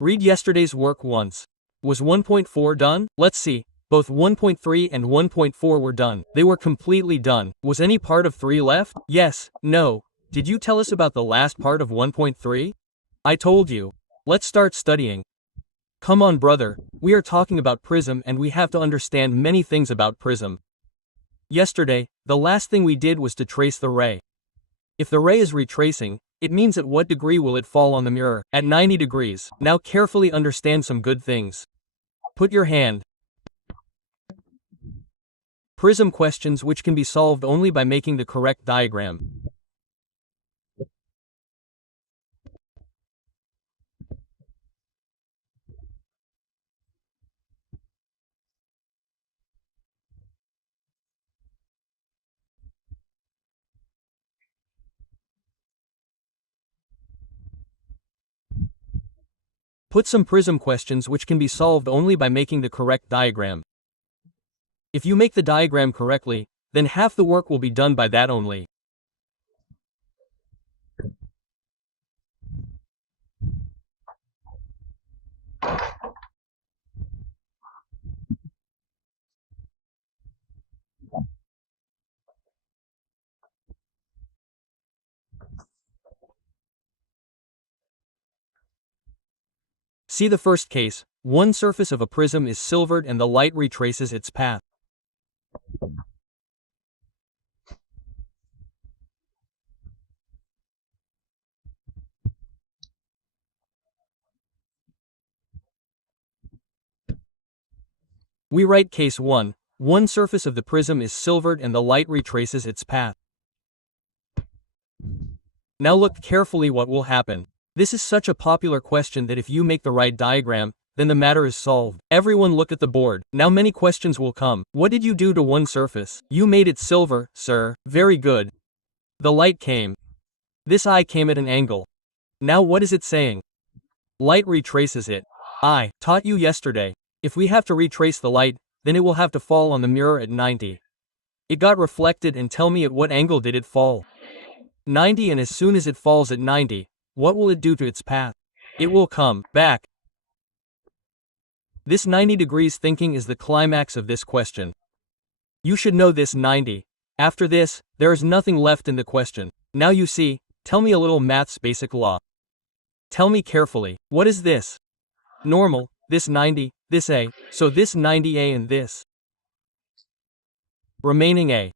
Read yesterday's work once. Was 1.4 done? Let's see. Both 1.3 and 1.4 were done. They were completely done. Was any part of 3 left? Yes, no. Did you tell us about the last part of 1.3? I told you. Let's start studying. Come on, brother. We are talking about prism and we have to understand many things about prism. Yesterday, the last thing we did was to trace the ray. If the ray is retracing, it means at what degree will it fall on the mirror? At 90 degrees. Now carefully understand some good things. Put your hand. Prism questions which can be solved only by making the correct diagram. Put some prism questions which can be solved only by making the correct diagram. If you make the diagram correctly, then half the work will be done by that only. See the first case. One surface of a prism is silvered and the light retraces its path. We write case 1. One surface of the prism is silvered and the light retraces its path. Now look carefully what will happen. This is such a popular question that if you make the right diagram, then the matter is solved. Everyone look at the board. Now many questions will come. What did you do to one surface? You made it silver, sir. Very good. The light came. This eye came at an angle. Now what is it saying? Light retraces it. I taught you yesterday. If we have to retrace the light, then it will have to fall on the mirror at 90. It got reflected and tell me at what angle did it fall. 90, and as soon as it falls at 90, what will it do to its path? It will come back. This 90 degrees thinking is the climax of this question. You should know this 90. After this, there is nothing left in the question. Now you see, tell me a little maths basic law. Tell me carefully, what is this? Normal, this 90, this A, so this 90A and this remaining A.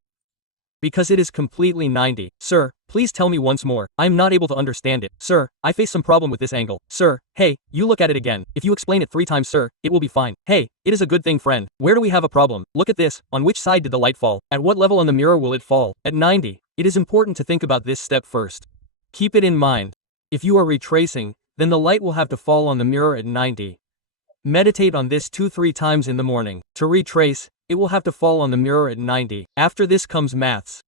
Because it is completely 90. Sir, please tell me once more. I am not able to understand it. Sir, I face some problem with this angle. Sir, hey, you look at it again. If you explain it 3 times, sir, it will be fine. Hey, it is a good thing, friend. Where do we have a problem? Look at this. On which side did the light fall? At what level on the mirror will it fall? At 90. It is important to think about this step first. Keep it in mind. If you are retracing, then the light will have to fall on the mirror at 90. Meditate on this 2-3 times in the morning. To retrace, it will have to fall on the mirror at 90. After this comes maths.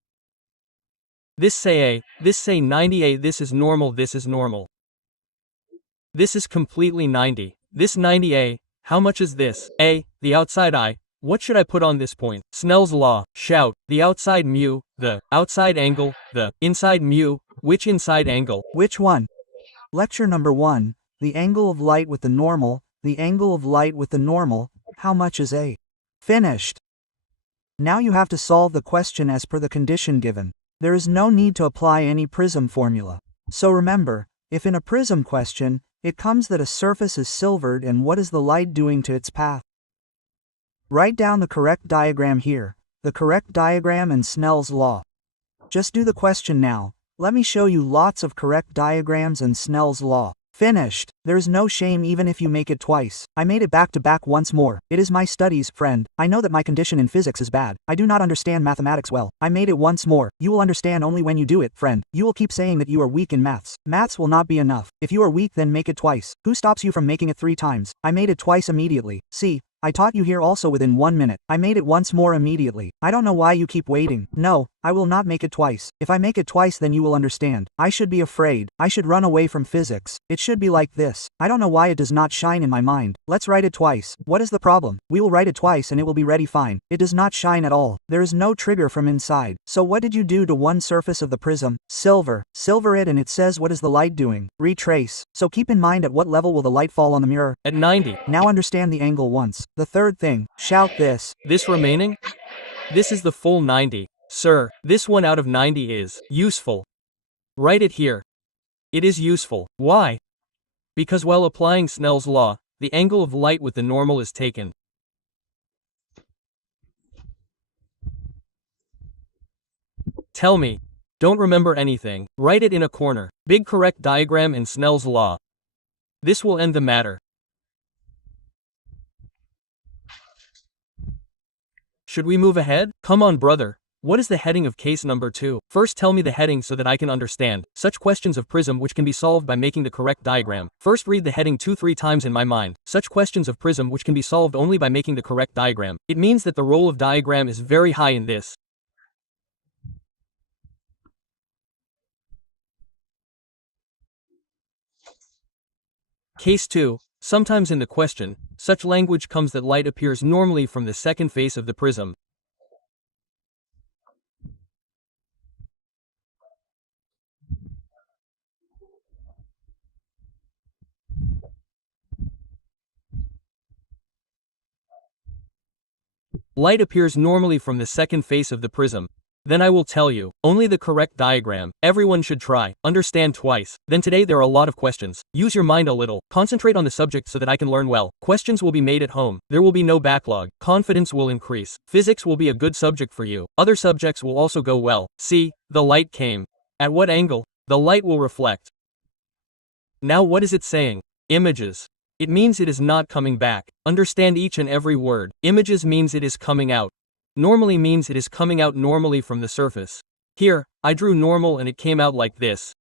This say A, this say 90A, this is normal, this is normal. This is completely 90. This 90A, how much is this? A, the outside eye. What should I put on this point? Snell's law. Shout. The outside mu, the outside angle, the inside mu. Which inside angle? Which one? Lecture number 1. The angle of light with the normal. The angle of light with the normal. How much is A? Finished. Now you have to solve the question as per the condition given. There is no need to apply any prism formula. So remember, if in a prism question, it comes that a surface is silvered and what is the light doing to its path? Write down the correct diagram here, the correct diagram and Snell's law. Just do the question now. Let me show you lots of correct diagrams and Snell's law. Finished. There is no shame even if you make it twice. I made it back to back once more. It is my studies, friend. I know that my condition in physics is bad. I do not understand mathematics well. I made it once more. You will understand only when you do it, friend. You will keep saying that you are weak in maths. Maths will not be enough. If you are weak, then make it twice. Who stops you from making it 3 times? I made it twice immediately. See, I taught you here also within 1 minute. I made it once more immediately. I don't know why you keep waiting. No, I will not make it twice. If I make it twice then you will understand. I should be afraid. I should run away from physics. It should be like this. I don't know why it does not shine in my mind. Let's write it twice. What is the problem? We will write it twice and it will be ready fine. It does not shine at all. There is no trigger from inside. So what did you do to one surface of the prism? Silver. Silver it, and it says what is the light doing? Retrace. So keep in mind at what level will the light fall on the mirror? At 90. Now understand the angle once. The third thing. Shout this. This remaining? This is the full 90. Sir, this 1 out of 90 is useful. Write it here. It is useful. Why? Because while applying Snell's law, the angle of light with the normal is taken. Tell me. Don't remember anything. Write it in a corner. Big correct diagram in Snell's law. This will end the matter. Should we move ahead? Come on, brother. What is the heading of case number 2? First tell me the heading so that I can understand. Such questions of prism which can be solved by making the correct diagram. First read the heading 2-3 times in my mind. Such questions of prism which can be solved only by making the correct diagram. It means that the role of diagram is very high in this. Case 2. Sometimes in the question, such language comes that light appears normally from the second face of the prism. Light appears normally from the second face of the prism. Then I will tell you, only the correct diagram. Everyone should try, understand twice. Then today there are a lot of questions. Use your mind a little. Concentrate on the subject so that I can learn well. Questions will be made at home. There will be no backlog. Confidence will increase. Physics will be a good subject for you. Other subjects will also go well. See, the light came. At what angle? The light will reflect. Now what is it saying? Images. It means it is not coming back. Understand each and every word. Images means it is coming out. Normally means it is coming out normally from the surface. Here, I drew normal and it came out like this.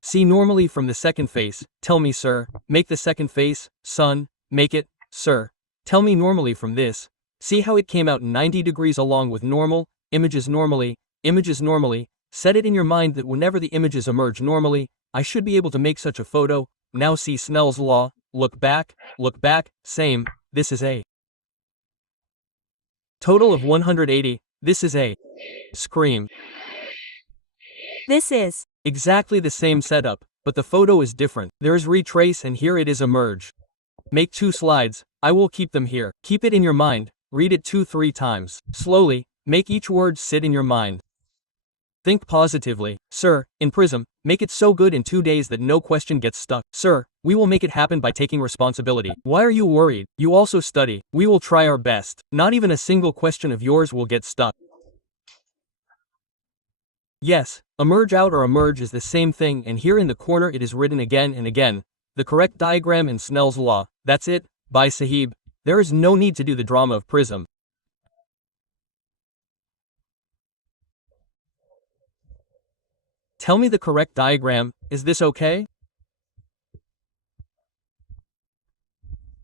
See normally from the second face. Tell me, sir. Make the second face, son. Make it, sir. Tell me normally from this. See how it came out 90 degrees along with normal, images normally, images normally. Set it in your mind that whenever the images emerge normally, I should be able to make such a photo. Now see Snell's law. Look back, same. This is a total of 180. This is a scream. This is Exactly the same setup, but the photo is different. There is retrace and here it is emerge. Make 2 slides. I will keep them here. Keep it in your mind. Read it 2-3 times. Slowly, make each word sit in your mind. Think positively. Sir, in Prism, make it so good in 2 days that no question gets stuck. Sir, we will make it happen by taking responsibility. Why are you worried? You also study. We will try our best. Not even a single question of yours will get stuck. Yes, emerge out or emerge is the same thing, and here in the corner it is written again and again. The correct diagram in Snell's law. That's it. Bye Sahib. There is no need to do the drama of Prism. Tell me the correct diagram. Is this okay?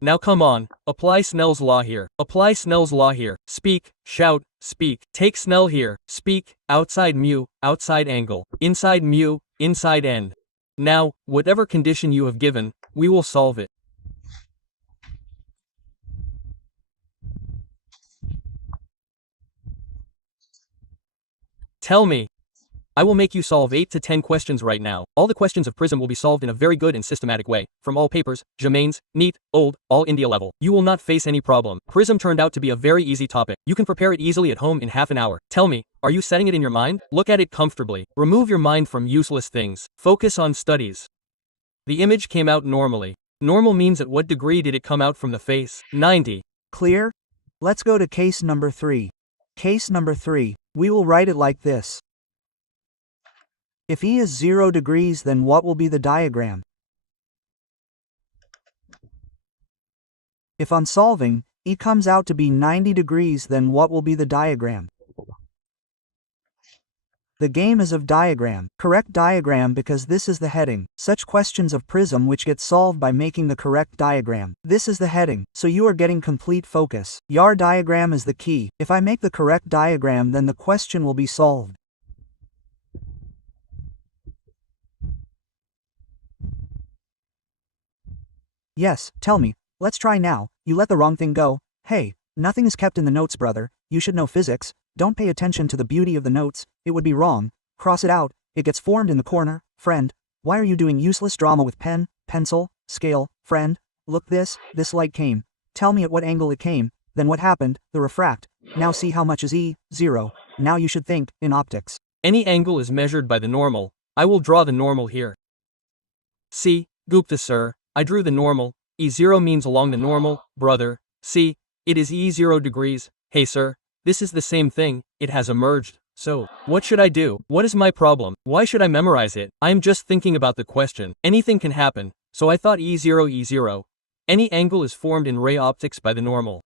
Now come on, apply Snell's law here. Apply Snell's law here. Speak, shout, speak. Take Snell here. Speak, outside mu, outside angle. Inside mu, inside end. Now, whatever condition you have given, we will solve it. Tell me. I will make you solve 8 to 10 questions right now. All the questions of Prism will be solved in a very good and systematic way. From all papers, Jamaines, NEET, old, all India level. You will not face any problem. Prism turned out to be a very easy topic. You can prepare it easily at home in half an hour. Tell me, are you setting it in your mind? Look at it comfortably. Remove your mind from useless things. Focus on studies. The image came out normally. Normal means at what degree did it come out from the face? 90. Clear? Let's go to case number 3. Case number 3. We will write it like this. If E is 0 degrees, then what will be the diagram? If on solving, E comes out to be 90 degrees, then what will be the diagram? The game is of diagram. Correct diagram because this is the heading. Such questions of prism which get solved by making the correct diagram. This is the heading, so you are getting complete focus. Your diagram is the key. If I make the correct diagram, then the question will be solved. Yes, tell me. Let's try now. You let the wrong thing go. Hey, nothing is kept in the notes, brother. You should know physics. Don't pay attention to the beauty of the notes. It would be wrong. Cross it out. It gets formed in the corner. Friend, why are you doing useless drama with pen, pencil, scale? Friend, look this light came. Tell me at what angle it came. Then what happened? The refract. Now see how much is E? 0. Now you should think, in optics. Any angle is measured by the normal. I will draw the normal here. See, gupta sir, I drew the normal. E0 means along the normal, brother. See, it is E0 degrees. Hey sir, this is the same thing, it has emerged. So, what should I do? What is my problem? Why should I memorize it? I am just thinking about the question. Anything can happen, so I thought E0. Any angle is formed in ray optics by the normal.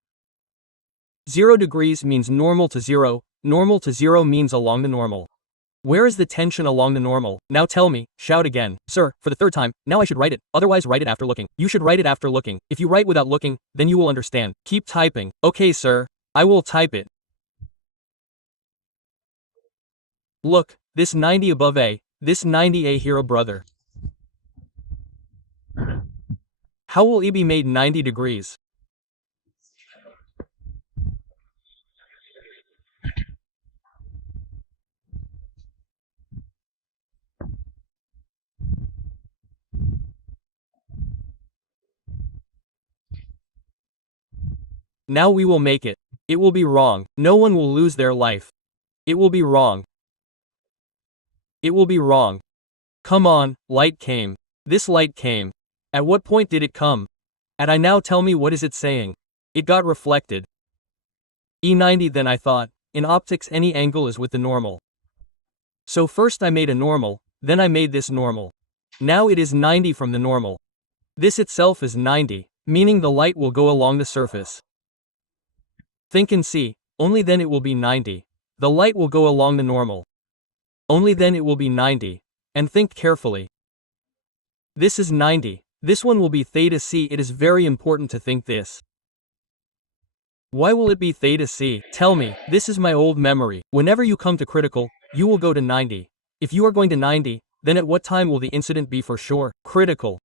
0 degrees means normal to 0 means along the normal. Where is the tension along the normal? Now tell me, shout again. Sir, for the third time, now I should write it, otherwise write it after looking. You should write it after looking. If you write without looking, then you will understand. Keep typing. Okay sir, I will type it. Look, this 90 above A, this 90A here, brother. How will E be made 90 degrees? Now we will make it. It will be wrong. No one will lose their life. It will be wrong. It will be wrong. Come on, light came. This light came. At what point did it come? And I now tell me what is it saying? It got reflected. E90 then I thought, in optics any angle is with the normal. So first I made a normal, then I made this normal. Now it is 90 from the normal. This itself is 90, meaning the light will go along the surface. Think and see, only then it will be 90. The light will go along the normal. Only then it will be 90. And think carefully. This is 90. This one will be theta c. It is very important to think this. Why will it be theta c? Tell me, this is my old memory. Whenever you come to critical, you will go to 90. If you are going to 90, then at what time will the incident be for sure? Critical.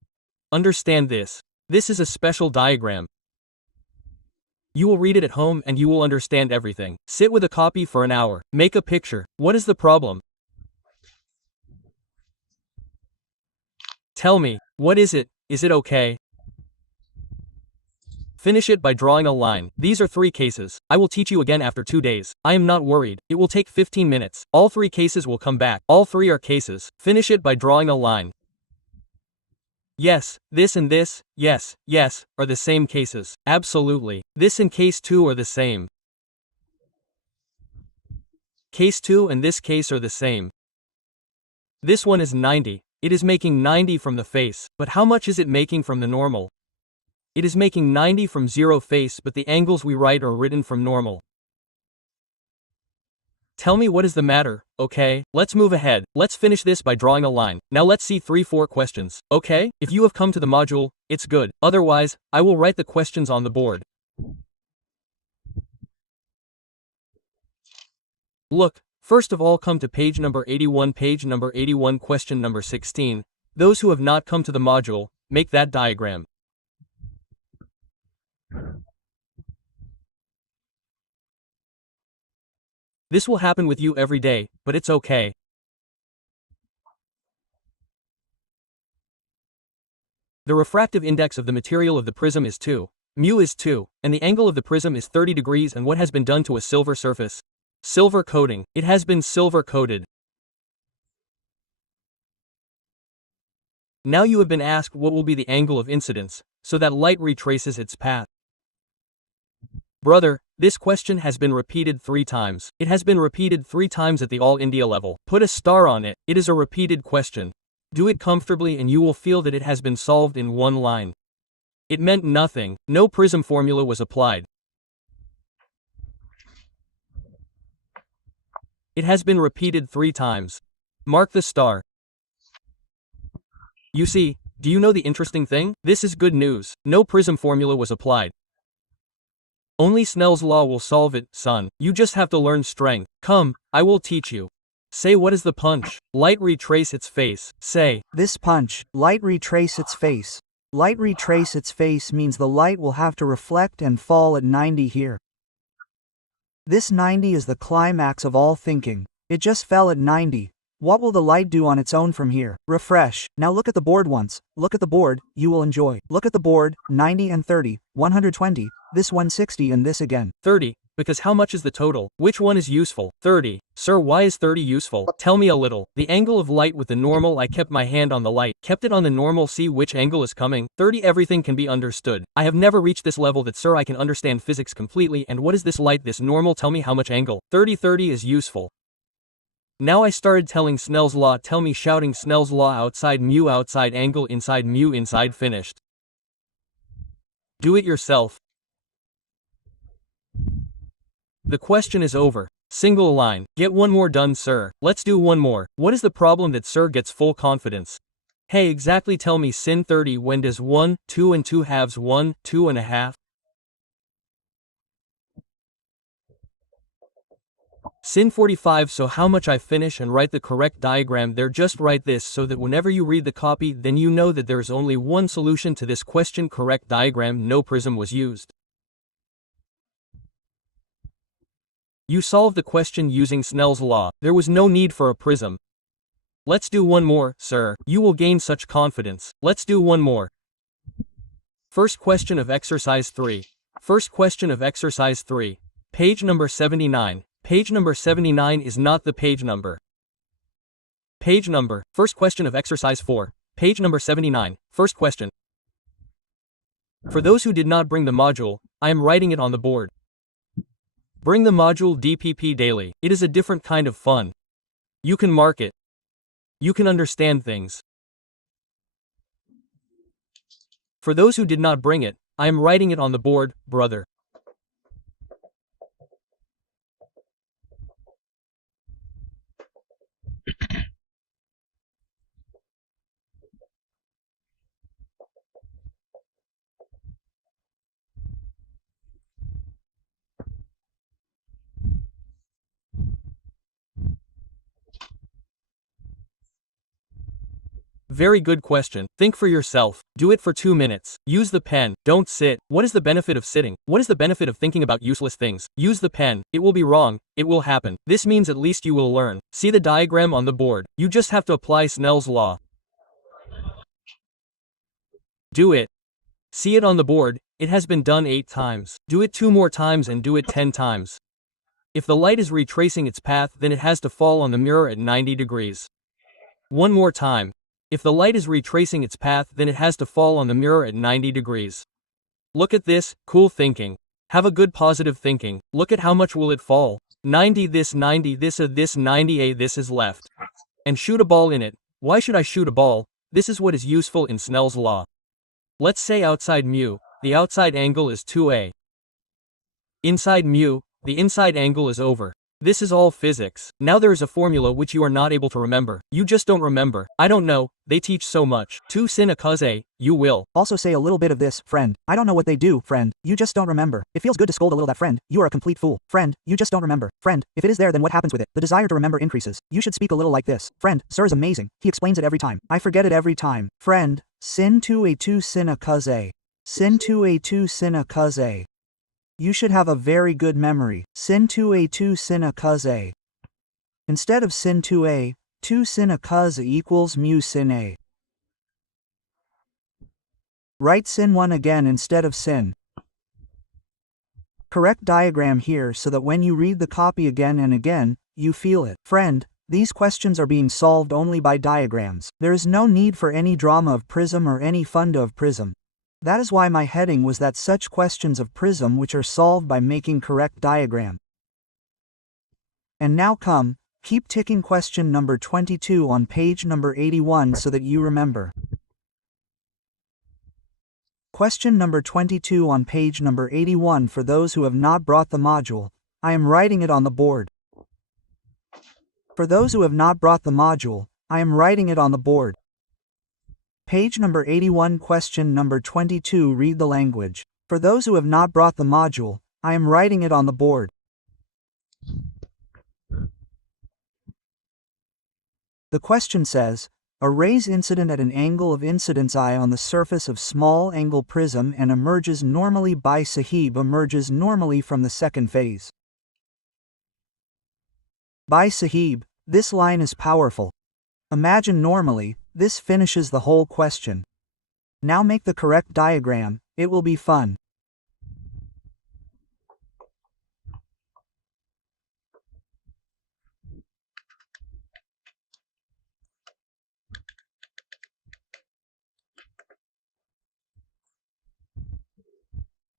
Understand this. This is a special diagram. You will read it at home and you will understand everything. Sit with a copy for an hour. Make a picture. What is the problem? Tell me, what is it? Is it okay? Finish it by drawing a line. These are 3 cases. I will teach you again after 2 days. I am not worried. It will take 15 minutes. All 3 cases will come back. All 3 are cases. Finish it by drawing a line. Yes, this and this, yes, are the same cases. Absolutely. This and case 2 are the same. Case 2 and this case are the same. This one is 90. It is making 90 from the face. But how much is it making from the normal? It is making 90 from 0 face, but the angles we write are written from normal. Tell me what is the matter, okay? Let's move ahead. Let's finish this by drawing a line. Now let's see 3-4 questions, okay? If you have come to the module, it's good. Otherwise, I will write the questions on the board. Look, first of all come to page number 81, question number 16. Those who have not come to the module, make that diagram. This will happen with you every day, but it's okay. The refractive index of the material of the prism is 2. Mu is 2, and the angle of the prism is 30 degrees. And what has been done to a silver surface? Silver coating. It has been silver coated. Now you have been asked what will be the angle of incidence, so that light retraces its path. Brother, this question has been repeated 3 times. It has been repeated 3 times at the All India level. Put a star on it. It is a repeated question. Do it comfortably and you will feel that it has been solved in 1 line. It meant nothing. No prism formula was applied. It has been repeated 3 times. Mark the star. You see, do you know the interesting thing? This is good news. No prism formula was applied. Only Snell's law will solve it, son. You just have to learn strength. Come, I will teach you. Say what is the punch? Light retrace its face. Say. This punch, light retrace its face. Light retrace its face means the light will have to reflect and fall at 90 here. This 90 is the climax of all thinking. It just fell at 90. What will the light do on its own from here? Refresh. Now look at the board once. Look at the board, you will enjoy. Look at the board, 90 and 30, 120, this 160 and this again. 30, because how much is the total? Which one is useful? 30. Sir, why is 30 useful? Tell me a little. The angle of light with the normal, I kept my hand on the light, kept it on the normal, see which angle is coming. 30, everything can be understood. I have never reached this level that, sir, I can understand physics completely, and what is this light, this normal, tell me how much angle? 30 is useful. Now I started telling Snell's law, tell me, shouting Snell's law, outside mu, outside angle, inside mu, inside, finished. Do it yourself. The question is over. Single line. Get one more done, sir. Let's do one more. What is the problem that sir gets full confidence? Hey, exactly, tell me, sin 30, when does 1, 2 and 2 halves 1, 2 and a half? Sin 45, so how much I finish and write the correct diagram there, just write this so that whenever you read the copy, then you know that there is only one solution to this question, correct diagram, no prism was used. You solved the question using Snell's law. There was no need for a prism. Let's do one more, sir. You will gain such confidence. Let's do one more. First question of exercise 3. First question of exercise 3. Page number 79. Page number 79 is not the page number. Page number. First question of exercise 4. Page number 79. First question. For those who did not bring the module, I am writing it on the board. Bring the module DPP daily. It is a different kind of fun. You can mark it. You can understand things. For those who did not bring it, I am writing it on the board, brother. Very good question. Think for yourself. Do it for 2 minutes. Use the pen. Don't sit. What is the benefit of sitting? What is the benefit of thinking about useless things? Use the pen. It will be wrong. It will happen. This means at least you will learn. See the diagram on the board. You just have to apply Snell's law. Do it. See it on the board. It has been done 8 times. Do it 2 more times and do it 10 times. If the light is retracing its path, then it has to fall on the mirror at 90 degrees. One more time. If the light is retracing its path, then it has to fall on the mirror at 90 degrees. Look at this, cool thinking. Have a good positive thinking. Look at how much will it fall. 90 this 90 this a this 90 a this is left. And shoot a ball in it. Why should I shoot a ball? This is what is useful in Snell's law. Let's say outside mu, the outside angle is 2a. Inside mu, the inside angle is over. This is all physics. Now there is a formula which you are not able to remember. You just don't remember. I don't know, they teach so much. 2 sin a cos a, you will. Also say a little bit of this, friend. I don't know what they do, friend. You just don't remember. It feels good to scold a little that, friend. You are a complete fool. Friend, you just don't remember. Friend, if it is there, then what happens with it? The desire to remember increases. You should speak a little like this. Friend, sir is amazing. He explains it every time. I forget it every time. Friend, sin 2a 2 sin a cos a. Sin 2a 2 sin a cos a. You should have a very good memory. Sin 2a 2 sin a cos a. Instead of sin 2a, 2 sin a cos a equals mu sin a. Write sin 1 again instead of sin. Correct diagram here so that when you read the copy again and again, you feel it. Friend, these questions are being solved only by diagrams. There is no need for any drama of prism or any funda of prism. That is why my heading was that such questions of prism which are solved by making correct diagram. And now come, keep ticking question number 22 on page number 81 so that you remember. Question number 22 on page number 81 for those who have not brought the module. I am writing it on the board. For those who have not brought the module, I am writing it on the board. Page number 81, question number 22, read the language. For those who have not brought the module, I am writing it on the board. The question says, a rays incident at an angle of incidence I on the surface of small angle prism and emerges normally by sahib emerges normally from the second phase. By sahib, this line is powerful. Imagine normally, this finishes the whole question. Now make the correct diagram, it will be fun.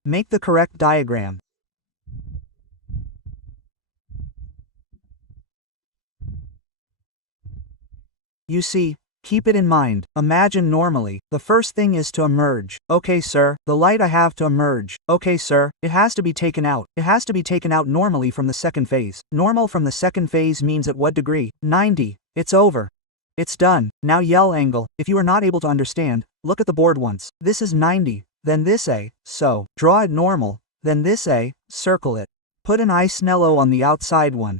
Make the correct diagram. You see, keep it in mind, imagine normally, the first thing is to emerge. Okay sir, the light I have to emerge. Okay sir, it has to be taken out. It has to be taken out normally from the second phase. Normal from the second phase means at what degree? 90. It's over. It's done. Now yell angle. If you are not able to understand, look at the board once. This is 90. Then this A, so, draw it normal, then this A, circle it. Put an I snello on the outside one.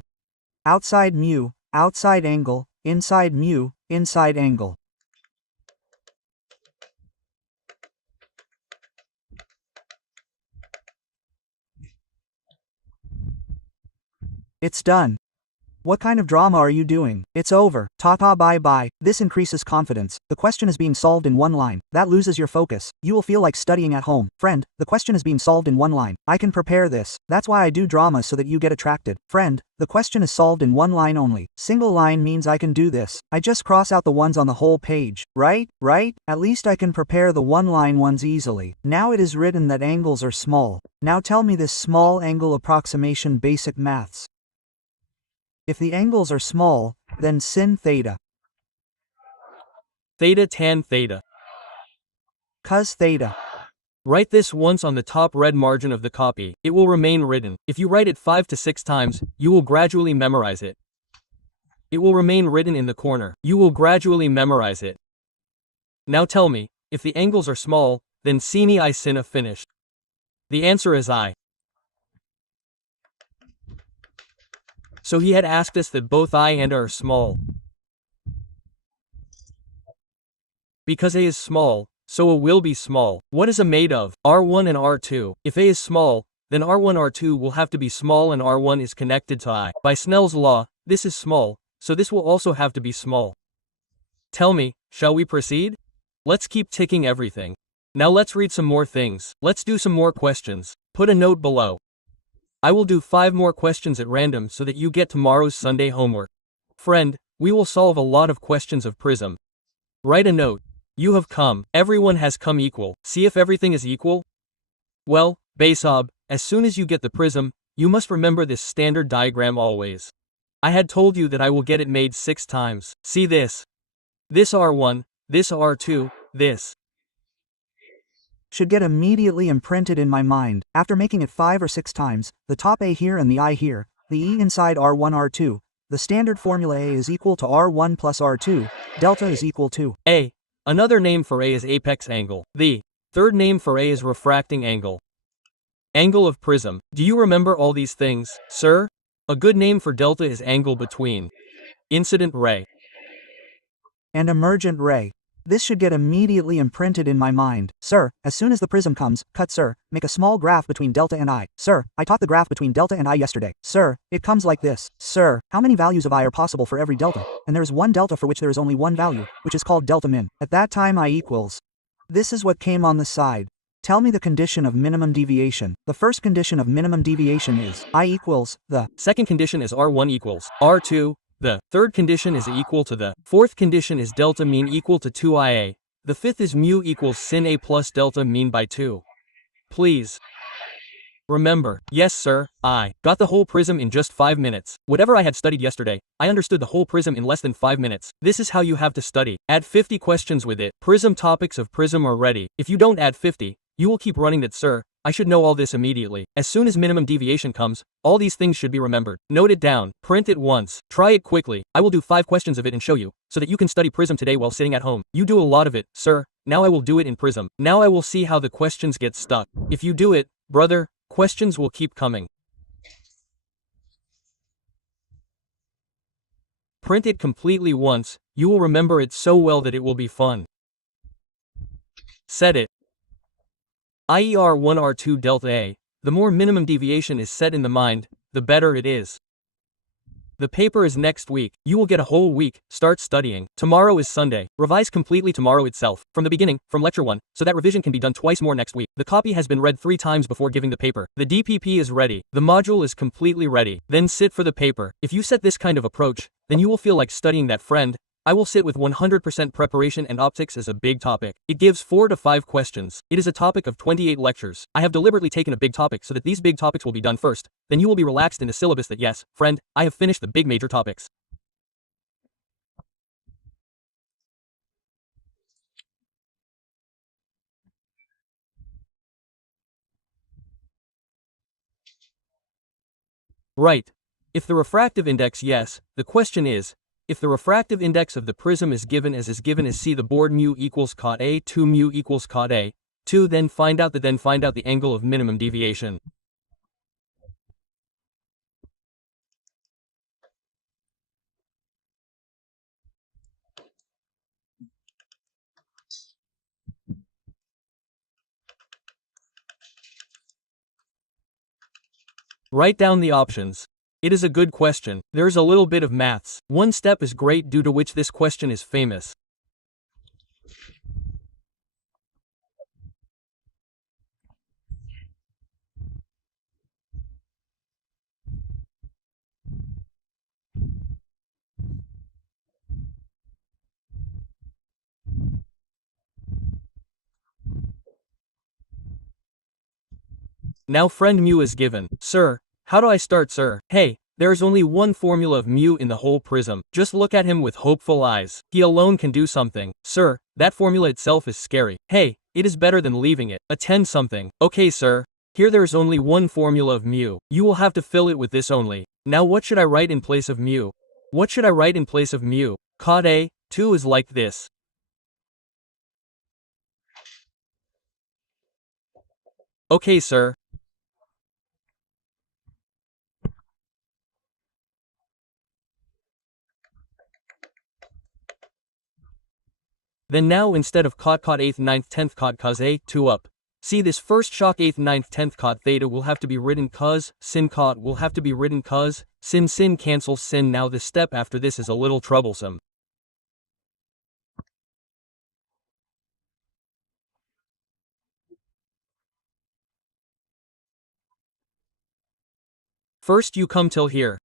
Outside mu, outside angle, inside mu, inside angle. It's done. What kind of drama are you doing? It's over. Ta-ta bye-bye. This increases confidence. The question is being solved in one line. That loses your focus. You will feel like studying at home. Friend, the question is being solved in one line. I can prepare this. That's why I do drama so that you get attracted. Friend, the question is solved in one line only. Single line means I can do this. I just cross out the ones on the whole page. Right? Right? At least I can prepare the one-line ones easily. Now it is written that angles are small. Now tell me this small angle approximation basic maths. If the angles are small, then sin theta. Theta tan theta. Cos theta. Write this once on the top red margin of the copy. It will remain written. If you write it 5 to 6 times, you will gradually memorize it. It will remain written in the corner. You will gradually memorize it. Now tell me, if the angles are small, then sini I sina finished. The answer is I. So he had asked us that both I and A are small. Because A is small, so A will be small. What is A made of? R1 and R2. If A is small, then R1 R2 will have to be small and R1 is connected to I. By Snell's law, this is small, so this will also have to be small. Tell me, shall we proceed? Let's keep ticking everything. Now let's read some more things. Let's do some more questions. Put a note below. I will do 5 more questions at random so that you get tomorrow's Sunday homework. Friend, we will solve a lot of questions of prism. Write a note. You have come. Everyone has come equal. See if everything is equal? Well, Basab, as soon as you get the prism, you must remember this standard diagram always. I had told you that I will get it made 6 times. See this. This R1, this R2, this. Should get immediately imprinted in my mind. After making it 5 or 6 times, the top A here and the I here, the E inside R1 R2, the standard formula A is equal to R1 plus R2, delta is equal to A. Another name for A is apex angle. The third name for A is refracting angle. Angle of prism. Do you remember all these things, sir? A good name for delta is angle between incident ray and emergent ray. This should get immediately imprinted in my mind. Sir, as soon as the prism comes, cut sir, make a small graph between delta and I. Sir, I taught the graph between delta and I yesterday. Sir, it comes like this. Sir, how many values of I are possible for every delta? And there is one delta for which there is only one value, which is called delta min. At that time I equals. This is what came on the side. Tell me the condition of minimum deviation. The first condition of minimum deviation is I equals the. Second condition is R1 equals R2. The third condition is equal to the. Fourth condition is delta mean equal to 2IA. The fifth is mu equals sin A plus delta mean by 2. Please. Remember, yes sir, I got the whole prism in just 5 minutes. Whatever I had studied yesterday, I understood the whole prism in less than 5 minutes. This is how you have to study. Add 50 questions with it. Prism topics of prism are ready. If you don't add 50, you will keep running that sir, I should know all this immediately. As soon as minimum deviation comes, all these things should be remembered. Note it down, print it once, try it quickly. I will do 5 questions of it and show you, so that you can study Prism today while sitting at home. You do a lot of it, sir. Now I will do it in Prism. Now I will see how the questions get stuck. If you do it, brother, questions will keep coming. Print it completely once, you will remember it so well that it will be fun. Set it. IER1 R2 delta A. The more minimum deviation is set in the mind, the better it is. The paper is next week. You will get a whole week. Start studying. Tomorrow is Sunday. Revise completely tomorrow itself, from the beginning, from lecture 1, so that revision can be done twice more next week. The copy has been read 3 times before giving the paper. The DPP is ready. The module is completely ready. Then sit for the paper. If you set this kind of approach, then you will feel like studying that friend. I will sit with 100% preparation, and optics is a big topic. It gives 4 to 5 questions. It is a topic of 28 lectures. I have deliberately taken a big topic so that these big topics will be done first. Then you will be relaxed in the syllabus that yes, friend, I have finished the big major topics. Right. If the refractive index yes, the question is, if the refractive index of the prism is given as C, the board mu equals cot A, 2 mu equals cot A, 2, then find out the angle of minimum deviation. Write down the options. It is a good question. There is a little bit of maths. One step is great, due to which this question is famous. Now friend mu is given. Sir, how do I start, sir? Hey, there is only one formula of mu in the whole prism. Just look at him with hopeful eyes. He alone can do something. Sir, that formula itself is scary. Hey, it is better than leaving it. Attend something. Okay, sir. Here there is only one formula of mu. You will have to fill it with this only. Now what should I write in place of mu? What should I write in place of mu? Cot A, 2 is like this. Okay, sir. Then now instead of cot 8th 9th 10th cot cos A, 2 up. See, this first shock 8th 9th 10th cot theta will have to be written cos, sin cot will have to be written cos, sin cancels sin. Now the step after this is a little troublesome. First you come till here.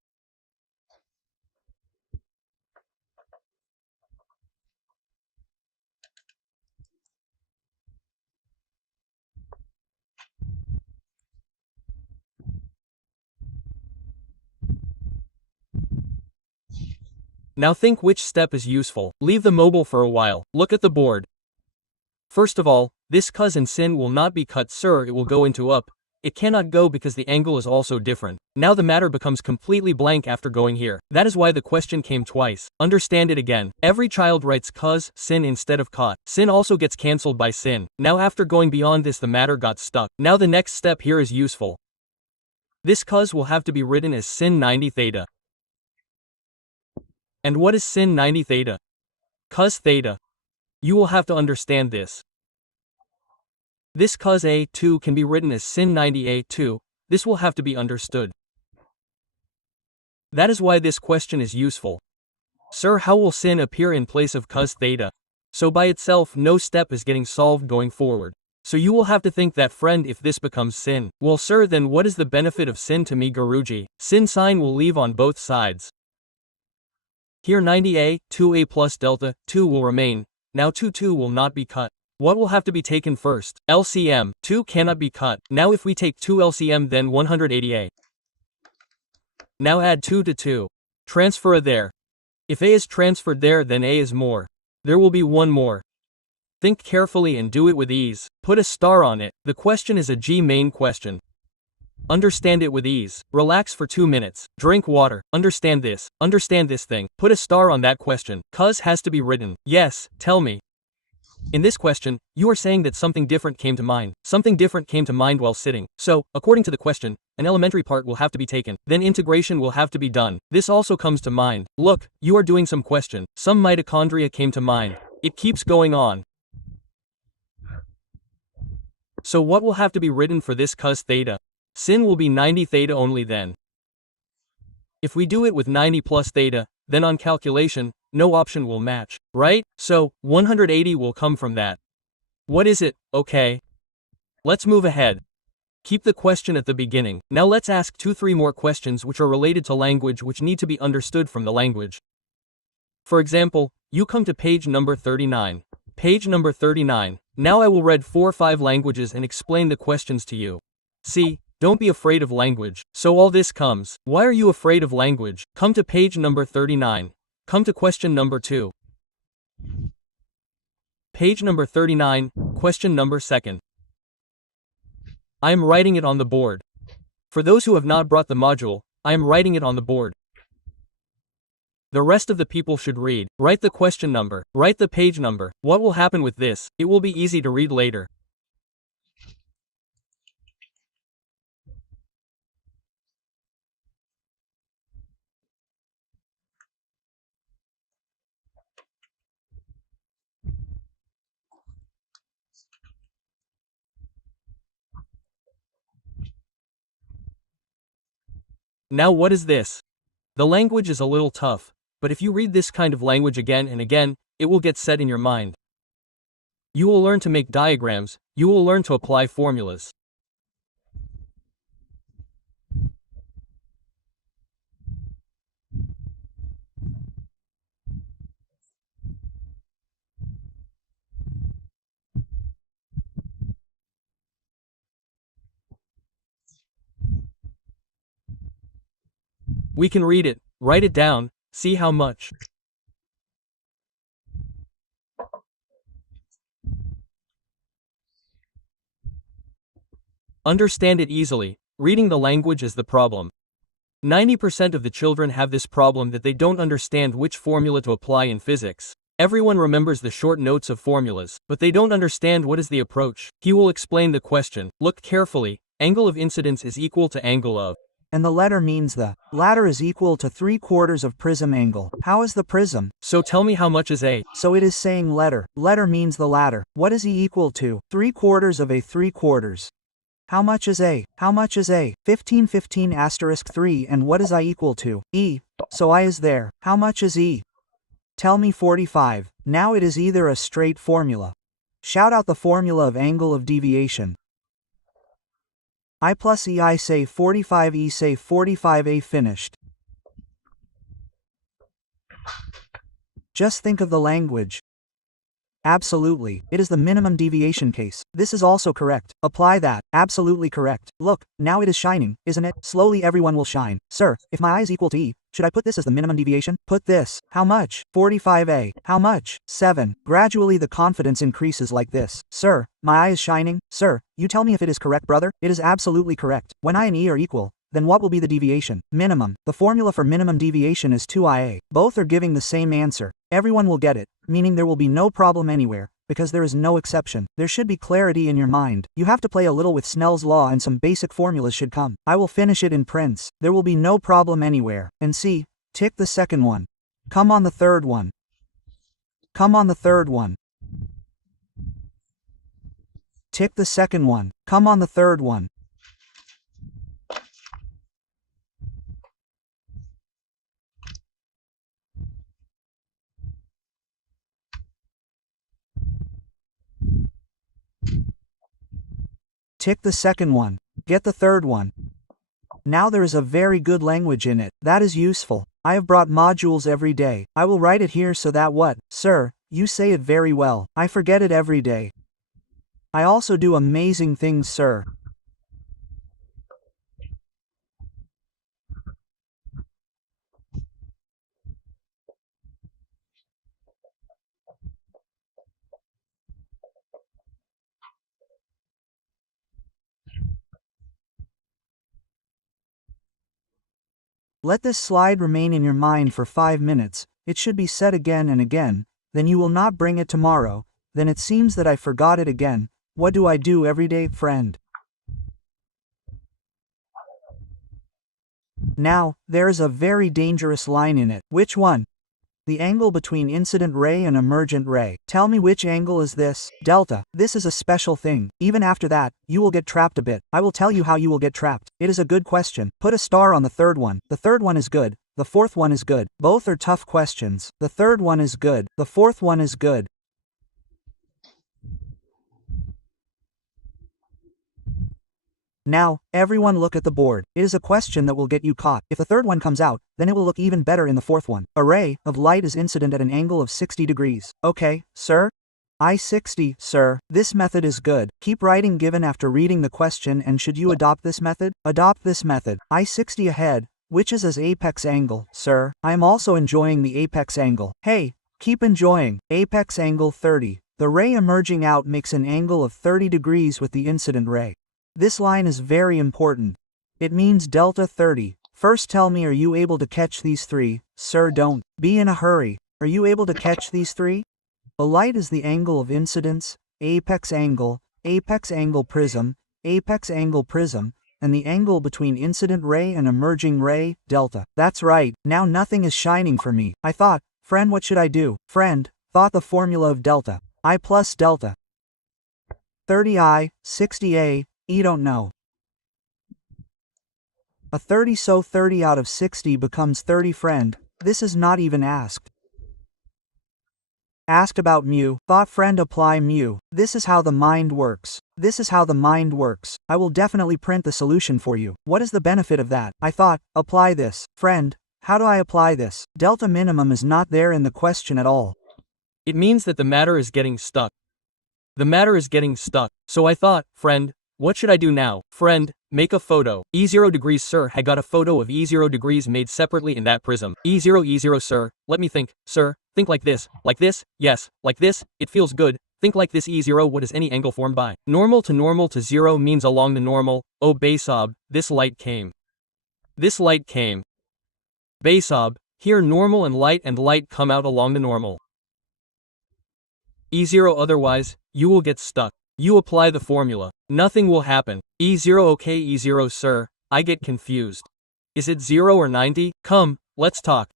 Now think which step is useful. Leave the mobile for a while. Look at the board. First of all, this cos and sin will not be cut, sir, it will go into up. It cannot go because the angle is also different. Now the matter becomes completely blank after going here. That is why the question came twice. Understand it again. Every child writes cos, sin instead of cot. Sin also gets cancelled by sin. Now after going beyond this, the matter got stuck. Now the next step here is useful. This cos will have to be written as sin 90 theta. And what is sin 90 theta? Cos theta. You will have to understand this. This cos A2 can be written as sin 90 A2, this will have to be understood. That is why this question is useful. Sir, how will sin appear in place of cos theta? So by itself no step is getting solved going forward. So you will have to think that, friend, if this becomes sin, well sir, then what is the benefit of sin to me, Guruji? Sin sign will leave on both sides. Here 90a, 2a plus delta, 2 will remain. Now 2 will not be cut. What will have to be taken first? LCM. 2 cannot be cut. Now if we take 2 LCM, then 180a. Now add 2 to 2. Transfer a there. If a is transferred there, then a is more. There will be one more. Think carefully and do it with ease. Put a star on it. The question is a G main question. Understand it with ease. Relax for 2 minutes. Drink water. Understand this. Understand this thing. Put a star on that question. Cuz has to be written. Yes, tell me. In this question, you are saying that something different came to mind. Something different came to mind while sitting. So, according to the question, an elementary part will have to be taken. Then integration will have to be done. This also comes to mind. Look, you are doing some question. Some mitochondria came to mind. It keeps going on. So what will have to be written for this cos theta? Sin will be 90 theta only then. If we do it with 90 plus theta, then on calculation, no option will match, right? So, 180 will come from that. What is it? Okay. Let's move ahead. Keep the question at the beginning. Now let's ask 2-3 more questions which are related to language which need to be understood from the language. For example, you come to page number 39. Page number 39. Now I will read 4 or 5 languages and explain the questions to you. See? Don't be afraid of language. So all this comes. Why are you afraid of language? Come to page number 39. Come to question number 2. Page number 39, question number 2. I am writing it on the board. For those who have not brought the module, I am writing it on the board. The rest of the people should read. Write the question number. Write the page number. What will happen with this? It will be easy to read later. Now what is this? The language is a little tough, but if you read this kind of language again and again, it will get set in your mind. You will learn to make diagrams, you will learn to apply formulas. We can read it, write it down, see how much. Understand it easily. Reading the language is the problem. 90% of the children have this problem that they don't understand which formula to apply in physics. Everyone remembers the short notes of formulas, but they don't understand what is the approach. He will explain the question. Look carefully. Angle of incidence is equal to angle of. And the letter means the ladder is equal to 3/4 of prism angle. How is the prism? So tell me how much is A. So it is saying letter. Letter means the ladder. What is E equal to? 3/4 of A 3/4. How much is A? How much is A? 15 asterisk 3 and what is I equal to? E. So I is there. How much is E? Tell me 45. Now it is either a straight formula. Shout out the formula of angle of deviation. I plus E I say 45 E say 45 A finished. Just think of the language. Absolutely, it is the minimum deviation case. This is also correct. Apply that. Absolutely correct. Look, now it is shining, isn't it? Slowly everyone will shine. Sir, if my I is equal to E, should I put this as the minimum deviation? Put this. How much? 45A. How much? 7. Gradually the confidence increases like this. Sir, my I is shining. Sir, you tell me if it is correct, brother. It is absolutely correct. When I and E are equal, then what will be the deviation? Minimum. The formula for minimum deviation is 2IA. Both are giving the same answer. Everyone will get it, meaning there will be no problem anywhere, because there is no exception. There should be clarity in your mind. You have to play a little with Snell's law and some basic formulas should come. I will finish it in prints. There will be no problem anywhere. And see, tick the second one. Come on the third one. Come on the third one. Tick the second one. Come on the third one. Tick the second one. Get the third one. Now there is a very good language in it. That is useful. I have brought modules every day. I will write it here so that what? Sir, you say it very well. I forget it every day. I also do amazing things, sir. Let this slide remain in your mind for 5 minutes, it should be said again and again, then you will not bring it tomorrow, then it seems that I forgot it again, what do I do every day, friend? Now, there is a very dangerous line in it. Which one? The angle between incident ray and emergent ray. Tell me which angle is this? Delta. This is a special thing. Even after that, you will get trapped a bit. I will tell you how you will get trapped. It is a good question. Put a star on the third one. The third one is good. The fourth one is good. Both are tough questions. The third one is good. The fourth one is good. Now, everyone look at the board. It is a question that will get you caught. If the third one comes out, then it will look even better in the fourth one. A ray of light is incident at an angle of 60 degrees. Okay, sir? I-60, sir. This method is good. Keep writing given after reading the question, and should you adopt this method? Adopt this method. I-60 ahead, which is as apex angle, sir. I am also enjoying the apex angle. Hey, keep enjoying. Apex angle 30. The ray emerging out makes an angle of 30 degrees with the incident ray. This line is very important. It means delta 30. First tell me, are you able to catch these three? Sir, don't be in a hurry. Are you able to catch these three? A light is the angle of incidence, apex angle prism, and the angle between incident ray and emerging ray, delta. That's right, now nothing is shining for me. I thought, friend, what should I do? Friend, thought the formula of delta. I plus delta. 30I, 60A, E don't know. A 30, so 30 out of 60 becomes 30, friend. This is not even asked. Asked about mu, thought, friend, apply mu. This is how the mind works. This is how the mind works. I will definitely print the solution for you. What is the benefit of that? I thought, apply this. Friend, how do I apply this? Delta minimum is not there in the question at all. It means that the matter is getting stuck. The matter is getting stuck. So I thought, friend, what should I do now? Friend, make a photo. E0 degrees, sir. I got a photo of E0 degrees made separately in that prism. E0, sir. Let me think, sir. Think like this. Like this? Yes. Like this? It feels good. Think like this. E0, what is any angle formed by? Normal to 0 means along the normal. Oh, Basob, this light came. This light came. Basob, here normal and light come out along the normal. E0, otherwise, you will get stuck. You apply the formula. Nothing will happen. E0, okay, E0, sir. I get confused. Is it 0 or 90? Come, let's talk.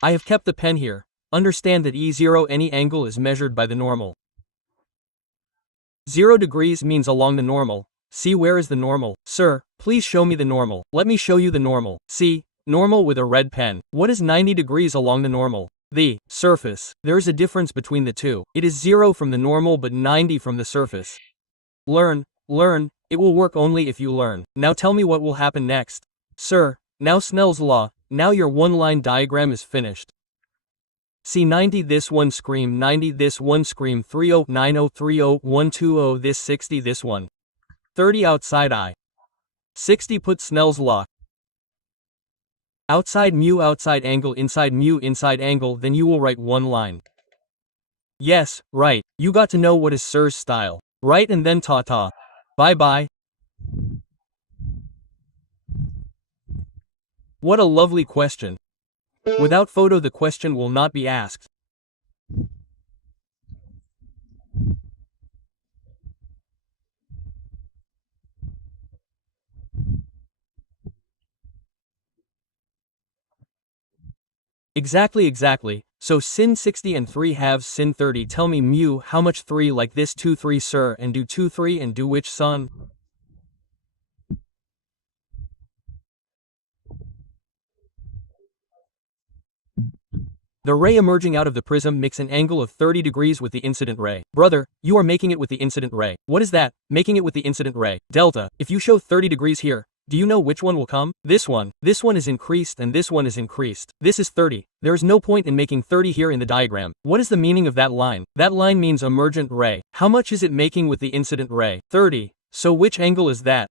I have kept the pen here. Understand that E0, any angle is measured by the normal. 0 degrees means along the normal. See, where is the normal? Sir, please show me the normal. Let me show you the normal. See, normal with a red pen. What is 90 degrees along the normal? The surface. There is a difference between the two. It is 0 from the normal but 90 from the surface. Learn. It will work only if you learn. Now tell me what will happen next. Sir, now Snell's law. Now your one-line diagram is finished. See 90, this one scream 90, this one scream 30, 90, 30, 120, this 60, this one. 30 outside I. 60 put Snell's law. Outside mu, outside angle, inside mu, inside angle, then you will write one line. Yes, right, you got to know what is Sir's style. Right, and then ta-ta. Bye-bye. What a lovely question. Without photo the question will not be asked. Exactly. So sin 60 and 3 halves sin 30. Tell me mu, how much 3 like this 2 3, sir, and do 2 3 and do which, son? The ray emerging out of the prism makes an angle of 30 degrees with the incident ray. Brother, you are making it with the incident ray. What is that? Making it with the incident ray. Delta, if you show 30 degrees here, do you know which one will come? This one is increased and this one is increased. This is 30. There is no point in making 30 here in the diagram. What is the meaning of that line? That line means emergent ray. How much is it making with the incident ray? 30. So which angle is that?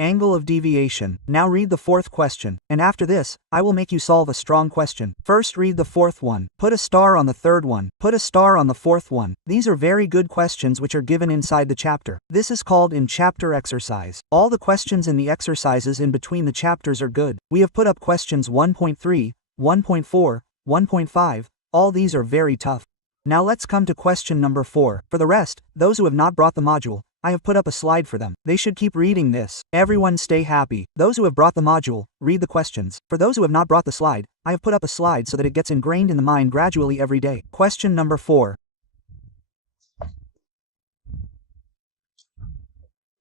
Angle of deviation. Now read the fourth question, and after this, I will make you solve a strong question. First read the fourth one. Put a star on the third one. Put a star on the fourth one. These are very good questions which are given inside the chapter. This is called in chapter exercise. All the questions in the exercises in between the chapters are good. We have put up questions 1.3, 1.4, 1.5. All these are very tough. Now let's come to question number 4. For the rest, those who have not brought the module, I have put up a slide for them. They should keep reading this. Everyone stay happy. Those who have brought the module, read the questions. For those who have not brought the slide, I have put up a slide so that it gets ingrained in the mind gradually every day. Question number 4.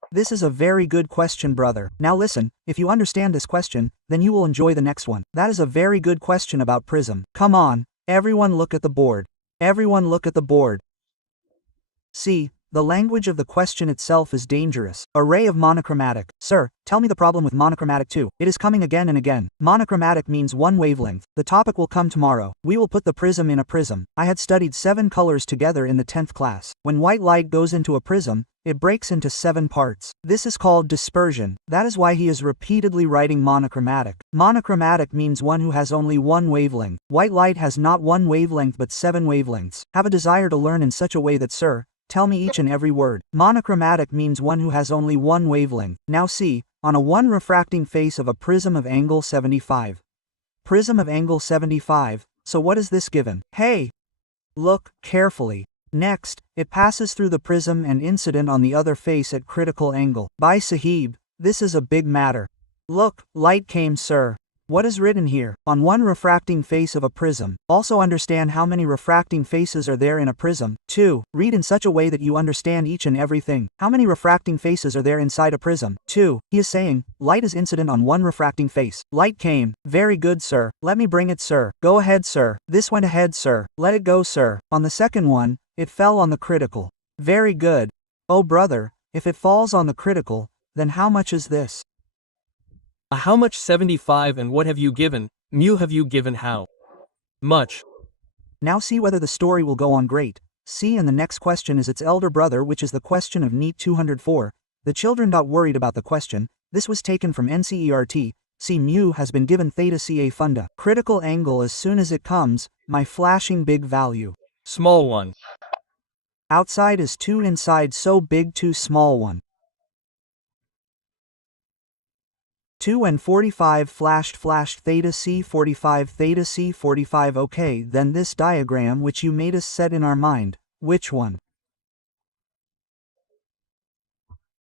This is a very good question, brother. Now listen, if you understand this question, then you will enjoy the next one. That is a very good question about prism. Come on, everyone look at the board. Everyone look at the board. See, the language of the question itself is dangerous. Array of monochromatic. Sir, tell me the problem with monochromatic too. It is coming again and again. Monochromatic means one wavelength. The topic will come tomorrow. We will put the prism in a prism. I had studied 7 colors together in the 10th class. When white light goes into a prism, it breaks into 7 parts. This is called dispersion. That is why he is repeatedly writing monochromatic. Monochromatic means one who has only one wavelength. White light has not one wavelength but 7 wavelengths. Have a desire to learn in such a way that, sir, tell me each and every word. Monochromatic means one who has only one wavelength. Now see, on a one refracting face of a prism of angle 75. Prism of angle 75, so what is this given? Hey! Look carefully. Next, it passes through the prism and incident on the other face at critical angle. By Sahib, this is a big matter. Look, light came, sir. What is written here? On one refracting face of a prism. Also understand how many refracting faces are there in a prism. 2. Read in such a way that you understand each and everything. How many refracting faces are there inside a prism? 2. He is saying, light is incident on one refracting face. Light came. Very good, sir. Let me bring it, sir. Go ahead, sir. This went ahead, sir. Let it go, sir. On the second one, it fell on the critical. Very good. Oh brother, if it falls on the critical, then how much is this? How much 75 and what have you given? Mu have you given how much? Now see whether the story will go on great. See, and the next question is its elder brother, which is the question of NEET 204. The children got worried about the question. This was taken from NCERT. See, mu has been given theta Ca funda. Critical angle as soon as it comes, my flashing big value. Small one. Outside is 2, inside so big 2 small 1. 2 and 45 flashed theta C 45 theta C 45. Okay, then this diagram which you made us set in our mind, which one?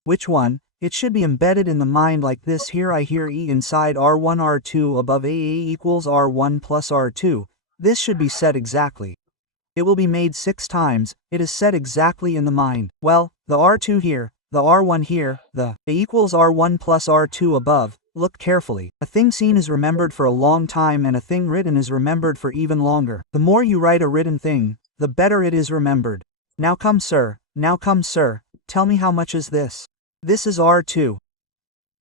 Which one? It should be embedded in the mind like this. Here I hear E inside R1 R2 above AA equals R1 plus R2. This should be set exactly. It will be made 6 times, it is set exactly in the mind. Well, the R2 here, the R1 here, the A equals R1 plus R2 above. Look carefully. A thing seen is remembered for a long time and a thing written is remembered for even longer. The more you write a written thing, the better it is remembered. Now come, sir. Now come, sir. Tell me how much is this? This is R2.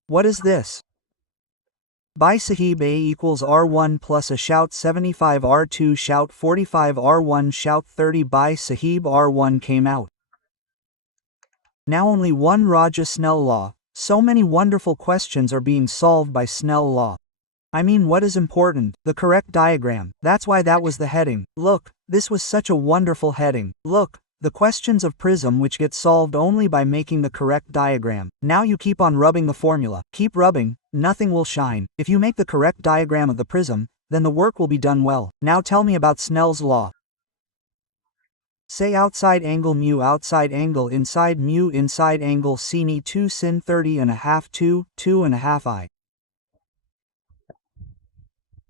What is this? By Sahib A equals R1 plus a shout 75 R2 shout 45 R1 shout 30 by Sahib R1 came out. Now only one Raja Snell law. So many wonderful questions are being solved by Snell law. I mean, what is important? The correct diagram. That's why that was the heading. Look, this was such a wonderful heading. Look, the questions of prism which get solved only by making the correct diagram. Now you keep on rubbing the formula. Keep rubbing, nothing will shine. If you make the correct diagram of the prism, then the work will be done well. Now tell me about Snell's law. Say outside angle mu outside angle inside mu inside angle sin 2 sin 30 and a half 2 and a half I.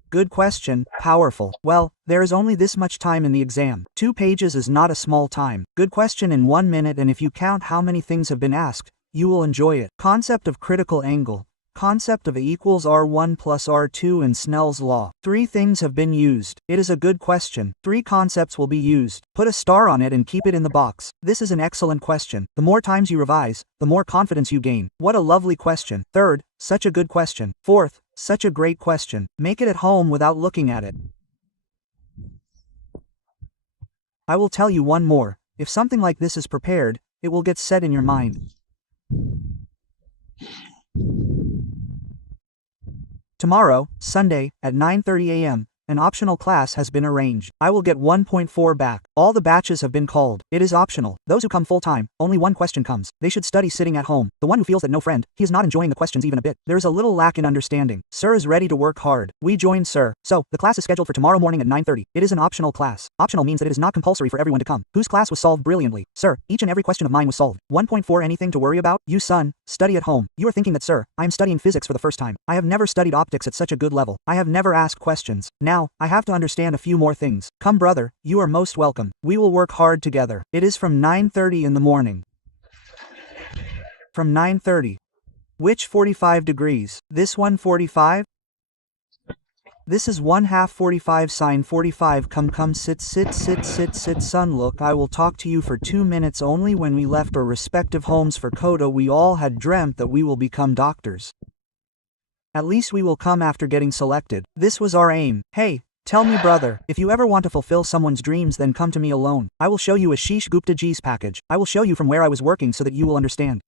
Good question, powerful. Well, there is only this much time in the exam. 2 pages is not a small time. Good question in 1 minute, and if you count how many things have been asked, you will enjoy it. Concept of critical angle. Concept of A equals R1 plus R2 and Snell's law. 3 things have been used. It is a good question. 3 concepts will be used. Put a star on it and keep it in the box. This is an excellent question. The more times you revise, the more confidence you gain. What a lovely question. 3rd, such a good question. 4th, such a great question. Make it at home without looking at it. I will tell you one more. If something like this is prepared, it will get set in your mind. Tomorrow, Sunday, at 9:30 a.m., an optional class has been arranged. I will get 1.4 back. All the batches have been called. It is optional. Those who come full-time, only one question comes. They should study sitting at home. The one who feels that no friend, he is not enjoying the questions even a bit. There is a little lack in understanding. Sir is ready to work hard. We join Sir. So, the class is scheduled for tomorrow morning at 9:30. It is an optional class. Optional means that it is not compulsory for everyone to come. Whose class was solved brilliantly? Sir, each and every question of mine was solved. 1.4 anything to worry about? You son, study at home. You are thinking that sir, I am studying physics for the first time. I have never studied optics at such a good level. I have never asked questions. Now, I have to understand a few more things. Come brother, you are most welcome. We will work hard together. It is from 9:30 in the morning. From 9:30. Which 45 degrees? This one 45? This is 1/2 45 sine 45. Come sit son. Look, I will talk to you for 2 minutes only. When we left our respective homes for kota, we all had dreamt that we will become doctors. At least we will come after getting selected. This was our aim. Hey, tell me brother, if you ever want to fulfill someone's dreams, then come to me alone. I will show you aashish Gupta G's package. I will show you from where I was working so that you will understand.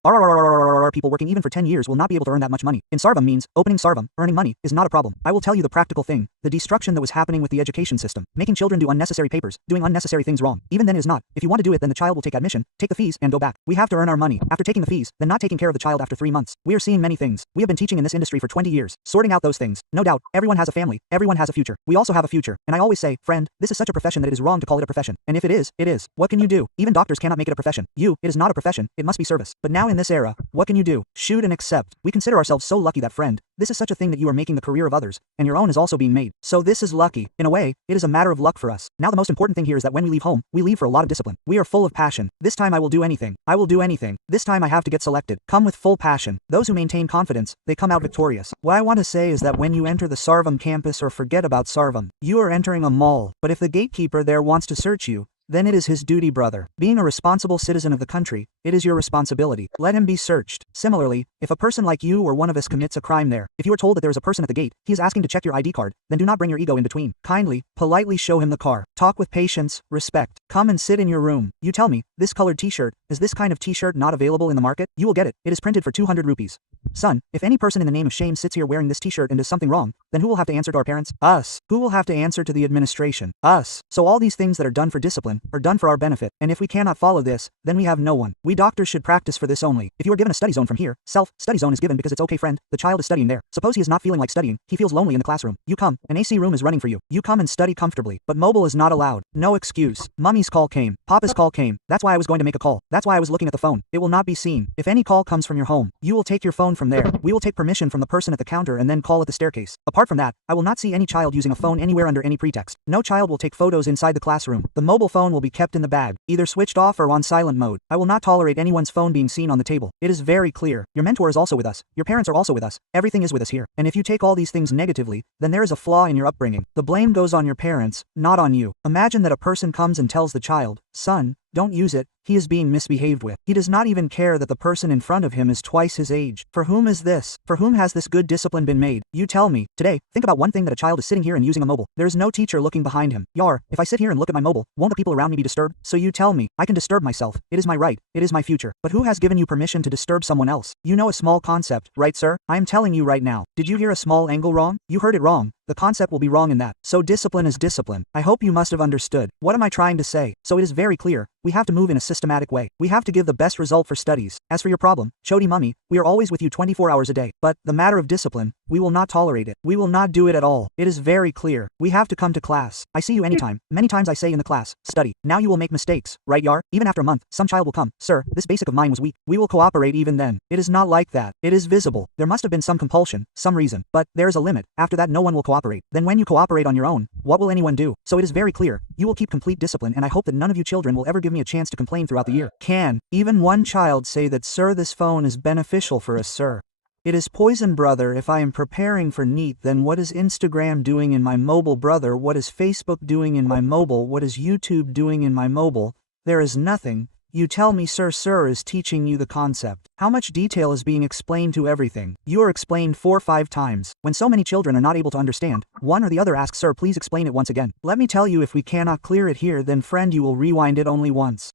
People working even for 10 years will not be able to earn that much money. In sarvam means, opening sarvam, earning money, is not a problem. I will tell you the practical thing, the destruction that was happening with the education system, making children do unnecessary papers, doing unnecessary things wrong. Even then it is not. If you want to do it, then the child will take admission, take the fees, and go back. We have to earn our money. After taking the fees, then not taking care of the child after 3 months. We are seeing many things. We have been teaching in this industry for 20 years, sorting out those things. No doubt, everyone has a family, everyone has a future. We also have a future, and I always say, friend, this is such a profession that it is wrong to call it a profession. And if it is, it is. What can you do? Even doctors cannot make it a profession. It is not a profession, it must be service. But now in this era, what can you do? Shoot and accept. We consider ourselves so lucky that, friend, this is such a thing that you are making the career of others, and your own is also being made. So this is lucky. In a way, it is a matter of luck for us. Now the most important thing here is that when we leave home, we leave for a lot of discipline. We are full of passion. This time I will do anything. I will do anything. This time I have to get selected. Come with full passion. Those who maintain confidence, they come out victorious. What I want to say is that when you enter the Sarvam campus, or forget about Sarvam, you are entering a mall. But if the gatekeeper there wants to search you, then it is his duty, brother. Being a responsible citizen of the country, it is your responsibility. Let him be searched. Similarly, if a person like you or one of us commits a crime there, if you are told that there is a person at the gate, he is asking to check your ID card, then do not bring your ego in between. Kindly, politely show him the car. Talk with patience, respect. Come and sit in your room. You tell me, this colored t-shirt, is this kind of t-shirt not available in the market? You will get it. It is printed for 200 rupees. Son, if any person in the name of shame sits here wearing this t-shirt and does something wrong, then who will have to answer to our parents? Us. Who will have to answer to the administration? Us. So all these things that are done for discipline, are done for our benefit, and if we cannot follow this, then we have no one. We doctors should practice for this only. If you are given a study zone from here, study zone is given because it's okay, friend, the child is studying there. Suppose he is not feeling like studying, he feels lonely in the classroom. You come, an AC room is running for you. You come and study comfortably, but mobile is not allowed. No excuse. Mummy's call came. Papa's call came. That's why I was going to make a call. That's why I was looking at the phone. It will not be seen. If any call comes from your home, you will take your phone from there. We will take permission from the person at the counter and then call at the staircase. Apart from that, I will not see any child using a phone anywhere under any pretext. No child will take photos inside the classroom. The mobile phone will be kept in the bag, either switched off or on silent mode. I will not tolerate anyone's phone being seen on the table. It is very clear. Your mentor is also with us. Your parents are also with us. Everything is with us here. And if you take all these things negatively, then there is a flaw in your upbringing. The blame goes on your parents, not on you. Imagine that a person comes and tells the child, son, don't use it, he is being misbehaved with. He does not even care that the person in front of him is twice his age. For whom is this? For whom has this good discipline been made? You tell me. Today, think about one thing that a child is sitting here and using a mobile. There is no teacher looking behind him. If I sit here and look at my mobile, won't the people around me be disturbed? So you tell me. I can disturb myself. It is my right. It is my future. But who has given you permission to disturb someone else? You know a small concept, right sir? I am telling you right now. Did you hear a small angle wrong? You heard it wrong. The concept will be wrong in that. So discipline is discipline. I hope you must have understood. What am I trying to say? So it is very clear. We have to move in a systematic way. We have to give the best result for studies. As for your problem, Choti mummy, we are always with you 24 hours a day. But, the matter of discipline, we will not tolerate it. We will not do it at all. It is very clear. We have to come to class. I see you anytime. Many times I say in the class, study. Now you will make mistakes, right Yar? Even after a month, some child will come. Sir, this basic of mine was weak. We will cooperate even then. It is not like that. It is visible. There must have been some compulsion, some reason. But, there is a limit. After that no one will cooperate. Then when you cooperate on your own, what will anyone do? So it is very clear. You will keep complete discipline, and I hope that none of you children will ever give me a chance to complain throughout the year. Can even one child say that, sir, this phone is beneficial for us, sir? It is poison, brother. If I am preparing for NEET, then what is Instagram doing in my mobile, brother? What is Facebook doing in my mobile? What is YouTube doing in my mobile? There is nothing. You tell me, sir is teaching you the concept. How much detail is being explained to everything? You are explained 4 or 5 times. When so many children are not able to understand, one or the other asks, sir, please explain it once again. Let me tell you, if we cannot clear it here, then friend, you will rewind it only once.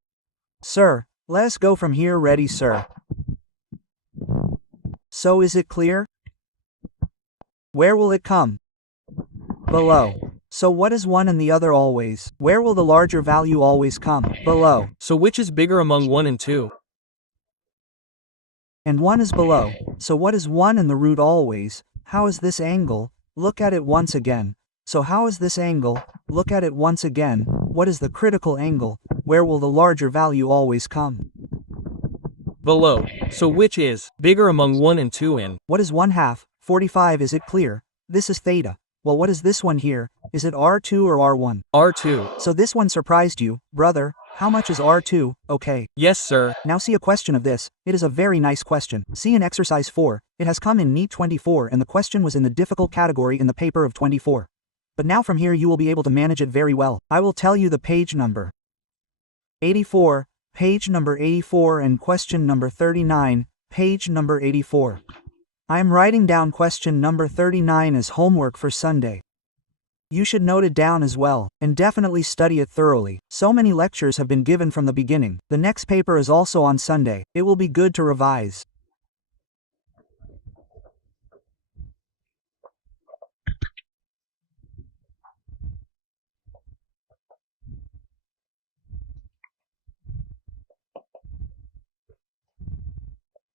Sir, let's go from here. Ready, sir? So is it clear? Where will it come? Below. So what is 1 and the other always? Where will the larger value always come? Below. So which is bigger among 1 and 2? And 1 is below. So what is 1 and the root always? How is this angle? Look at it once again. So how is this angle? Look at it once again. What is the critical angle? Where will the larger value always come? Below. So which is bigger among 1 and 2 in? What is 1/2? 45, is it clear? This is theta. Well, what is this one here? Is it R2 or R1? R2. So this one surprised you, brother. How much is R2? Okay. Yes, sir. Now see a question of this. It is a very nice question. See in exercise 4. It has come in NEET 24 and the question was in the difficult category in the paper of 24. But now from here you will be able to manage it very well. I will tell you the page number. 84, page number 84 and question number 39, page number 84. I am writing down question number 39 as homework for Sunday. You should note it down as well, and definitely study it thoroughly. So many lectures have been given from the beginning. The next paper is also on Sunday. It will be good to revise.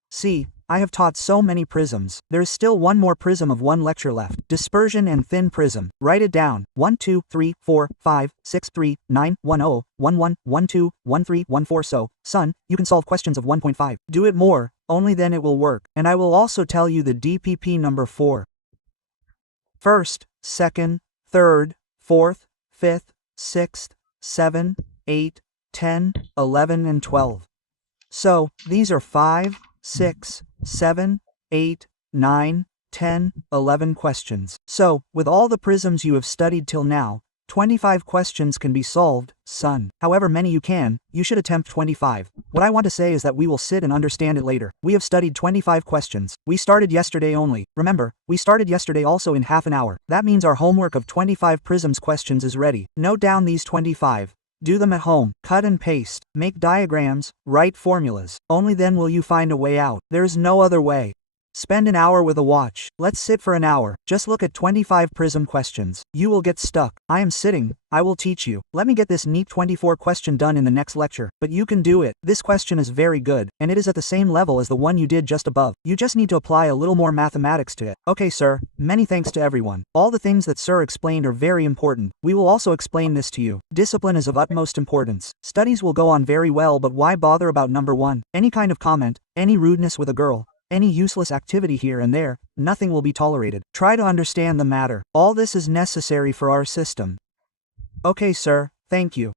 See, I have taught so many prisms. There is still one more prism of one lecture left. Dispersion and thin prism. Write it down. 1 2 3 4 5 6 3 9 1 0 1 1 1 2 1 3 1 4. So, son, you can solve questions of 1.5. Do it more, only then it will work. And I will also tell you the DPP number 4. First, second, third, fourth, fifth, sixth, 7, 8, 10, 11 and 12. So, these are 5, 6, 7, 8, 9, 10, 11 questions. So, with all the prisms you have studied till now, 25 questions can be solved, son. However many you can, you should attempt 25. What I want to say is that we will sit and understand it later. We have studied 25 questions. We started yesterday only. Remember, we started yesterday also in half an hour. That means our homework of 25 prisms questions is ready. Note down these 25. Do them at home, cut and paste, make diagrams, write formulas. Only then will you find a way out. There's no other way. Spend an hour with a watch. Let's sit for an hour. Just look at 25 prism questions. You will get stuck. I am sitting. I will teach you. Let me get this NEET 24 question done in the next lecture. But you can do it. This question is very good, and it is at the same level as the one you did just above. You just need to apply a little more mathematics to it. Okay, sir. Many thanks to everyone. All the things that sir explained are very important. We will also explain this to you. Discipline is of utmost importance. Studies will go on very well, but why bother about number 1? Any kind of comment, any rudeness with a girl, any useless activity here and there, nothing will be tolerated. Try to understand the matter. All this is necessary for our system. Okay, sir. Thank you.